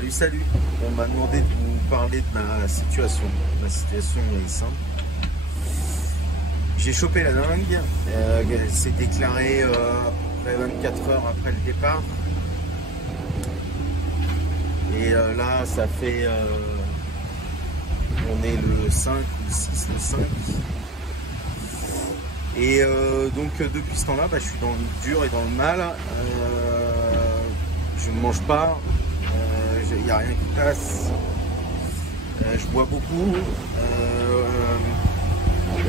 Salut, salut. On m'a demandé de vous parler de ma situation. Ma situation est simple. J'ai chopé la dingue. C'est déclaré après 24 heures après le départ. Et là, ça fait... on est le 5 ou le 6, le 5. Et donc depuis ce temps-là, je suis dans le dur et dans le mal. Je ne mange pas. Il n'y a rien qui passe. Je bois beaucoup.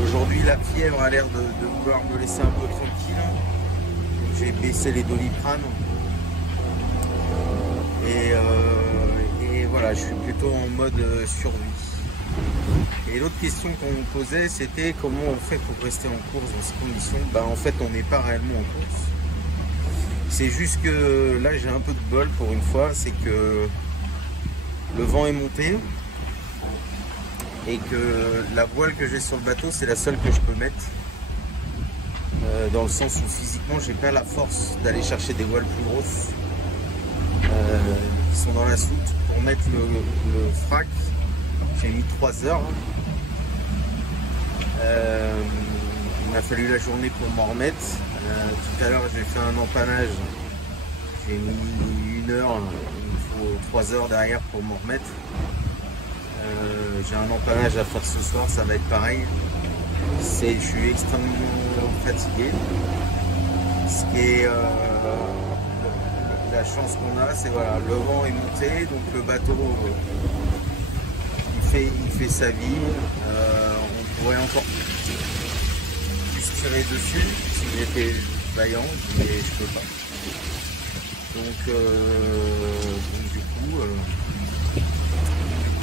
Aujourd'hui, la fièvre a l'air de vouloir me laisser un peu tranquille. J'ai baissé les Doliprane. Et voilà, je suis plutôt en mode survie. Et l'autre question qu'on me posait, c'était comment on fait pour rester en course dans ces conditions. En fait, on n'est pas réellement en course. C'est juste que là, j'ai un peu de bol pour une fois, c'est que le vent est monté et que la voile que j'ai sur le bateau, c'est la seule que je peux mettre. Dans le sens où physiquement, j'ai pas la force d'aller chercher des voiles plus grosses qui sont dans la soute. Pour mettre le frac, j'ai mis 3 heures. Il m'a fallu la journée pour m'en remettre. Tout à l'heure, j'ai fait un empannage. J'ai mis 1 heure. Il faut 3 heures derrière pour m'en remettre. J'ai un empannage à faire ce soir, ça va être pareil. Je suis extrêmement fatigué. Ce qui est la chance qu'on a, c'est voilà, le vent est monté, donc le bateau il fait sa vie. On pourrait encore plus tirer dessus si j'étais vaillant, mais je peux pas. Donc du coup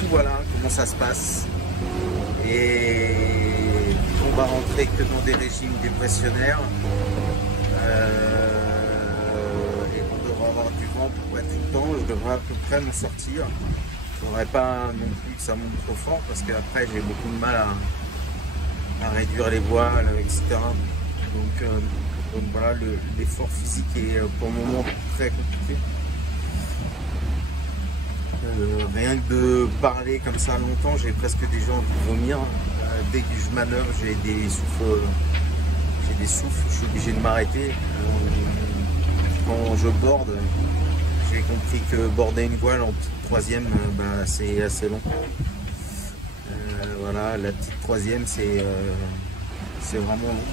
voilà comment ça se passe. Et on va rentrer que dans des régimes dépressionnaires. Et on devra avoir du vent pour être tout le temps. Je devrais à peu près m'en sortir. Je ne voudrais pas non plus que ça monte trop fort parce qu'après j'ai beaucoup de mal à réduire les voiles, etc. Donc voilà, l'effort physique est pour le moment très compliqué. Rien que de parler comme ça longtemps, j'ai presque déjà envie de vomir. Dès que je manœuvre, j'ai des souffles, je suis obligé de m'arrêter. Quand je borde, j'ai compris que border une voile en petite troisième, c'est assez long. Voilà, la petite troisième, c'est vraiment long.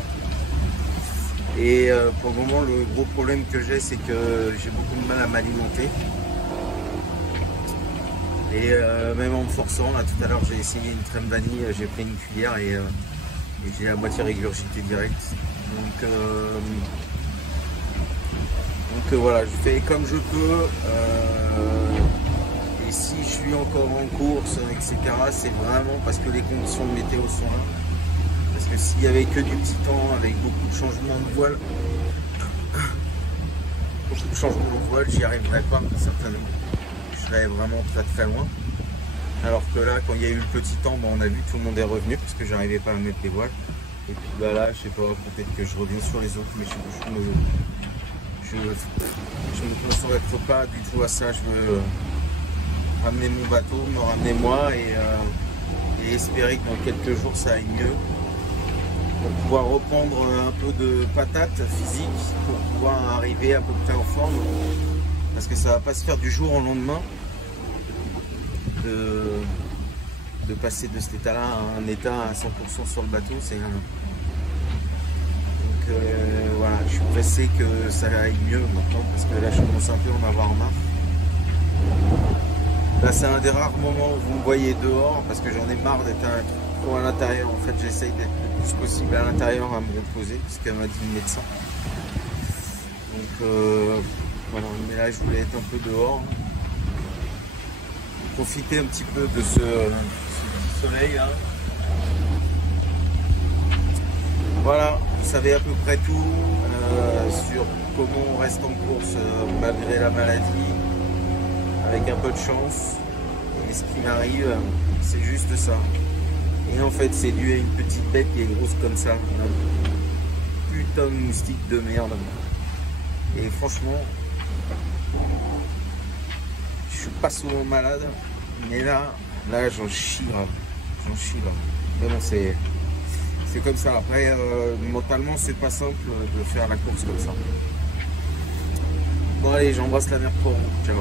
Et pour le moment, le gros problème que j'ai, c'est que j'ai beaucoup de mal à m'alimenter. Et même en me forçant, là tout à l'heure j'ai essayé une crème vanille, j'ai pris une cuillère et j'ai à moitié régurgité direct. Donc voilà, je fais comme je peux. Et si je suis encore en course, etc., c'est vraiment parce que les conditions de météo sont là. Parce que s'il y avait que du petit temps avec beaucoup de changements de voile, j'y arriverais pas certainement. Je serais vraiment très très loin. Alors que là, quand il y a eu le petit temps, on a vu tout le monde est revenu parce que j'arrivais pas à mettre les voiles. Et puis là, je sais pas, peut-être que je reviens sur les autres, mais je ne me consacre pas du tout à ça. Je veux ramener mon bateau, me ramener moi et espérer que dans quelques jours ça aille mieux. Pour pouvoir reprendre un peu de patate physique, pour pouvoir arriver à peu près en forme. Parce que ça va pas se faire du jour au lendemain de passer de cet état-là à un état à 100% sur le bateau. Donc voilà, je suis pressé que ça aille mieux maintenant parce que là je commence un peu à en avoir marre. Là c'est un des rares moments où vous me voyez dehors parce que j'en ai marre d'être trop à l'intérieur. En fait j'essaye d'être le plus possible à l'intérieur à me reposer, ce qu'a m'a dit le médecin. Donc voilà, mais là je voulais être un peu dehors. Profiter un petit peu de ce soleil là. Voilà, vous savez à peu près tout sur comment on reste en course malgré la maladie, avec un peu de chance. Et ce qui m'arrive, c'est juste ça. Et en fait, c'est dû à une petite bête qui est grosse comme ça. Un putain de moustique de merde. Et franchement, je suis pas souvent malade, mais là j'en chie grave. J'en chie grave. Mais bon, c'est comme ça. Après, mentalement, c'est pas simple de faire la course comme ça. Bon allez, j'embrasse la mer pour vous. Ciao.